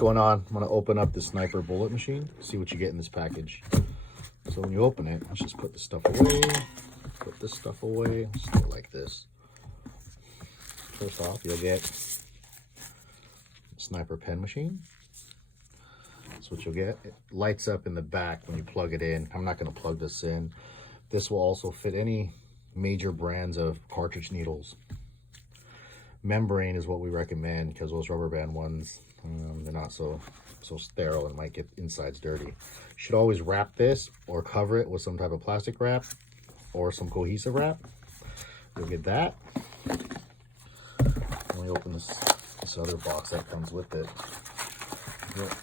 going on? I'm going to open up the Sniper bullet machine, see what you get in this package. So when you open it, let's just put this stuff away. Put this stuff away. Just do it like this. First off, you'll get Sniper pen machine. That's what you'll get. It lights up in the back when you plug it in. I'm not going to plug this in. This will also fit any major brands of cartridge needles. Membrane is what we recommend because those rubber band ones, they're not so sterile and might get insides dirty. You should always wrap this or cover it with some type of plastic wrap or some cohesive wrap. You'll get that. When we open this other box that comes with it,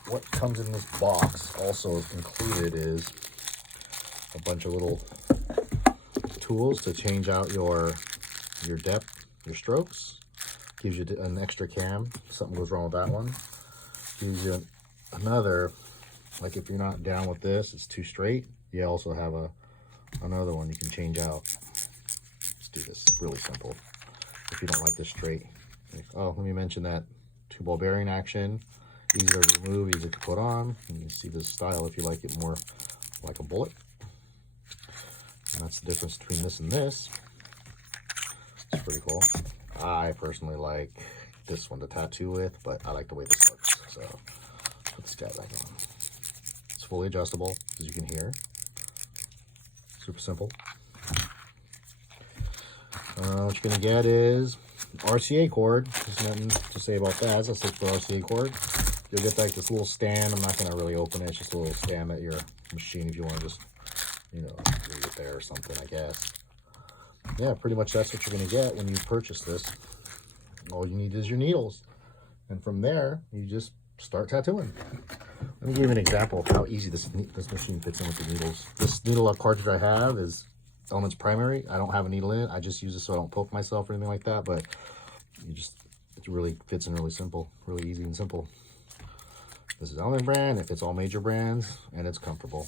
what comes in this box also included is a bunch of little tools to change out your depth, your strokes. Gives you an extra cam. Something goes wrong with that one. Gives you another, like if you're not down with this, it's too straight. You also have another one you can change out. Let's do this. Really simple. If you don't like this straight. Oh, let me mention that 2-ball bearing action. Easy to remove, easy to put on. And you can see this style if you like it more like a bullet. And that's the difference between this and this. It's pretty cool. I personally like this one to tattoo with, but I like the way this looks. So put this guy back on. It's fully adjustable, as you can hear. Super simple. What you're gonna get is RCA cord. There's nothing to say about that. It's a 6-foot RCA cord. You'll get like this little stand. I'm not gonna really open it. It's just a little stand at your machine if you want to just, leave it there or something, I guess. Yeah, pretty much that's what you're going to get when you purchase this. All you need is your needles. And from there, you just start tattooing. Let me give you an example of how easy this machine fits in with the needles. This needle cartridge I have is Elements Primary. I don't have a needle in it. I just use it so I don't poke myself or anything like that. But it really fits in really simple, really easy and simple. This is Element brand. It fits all major brands, and it's comfortable.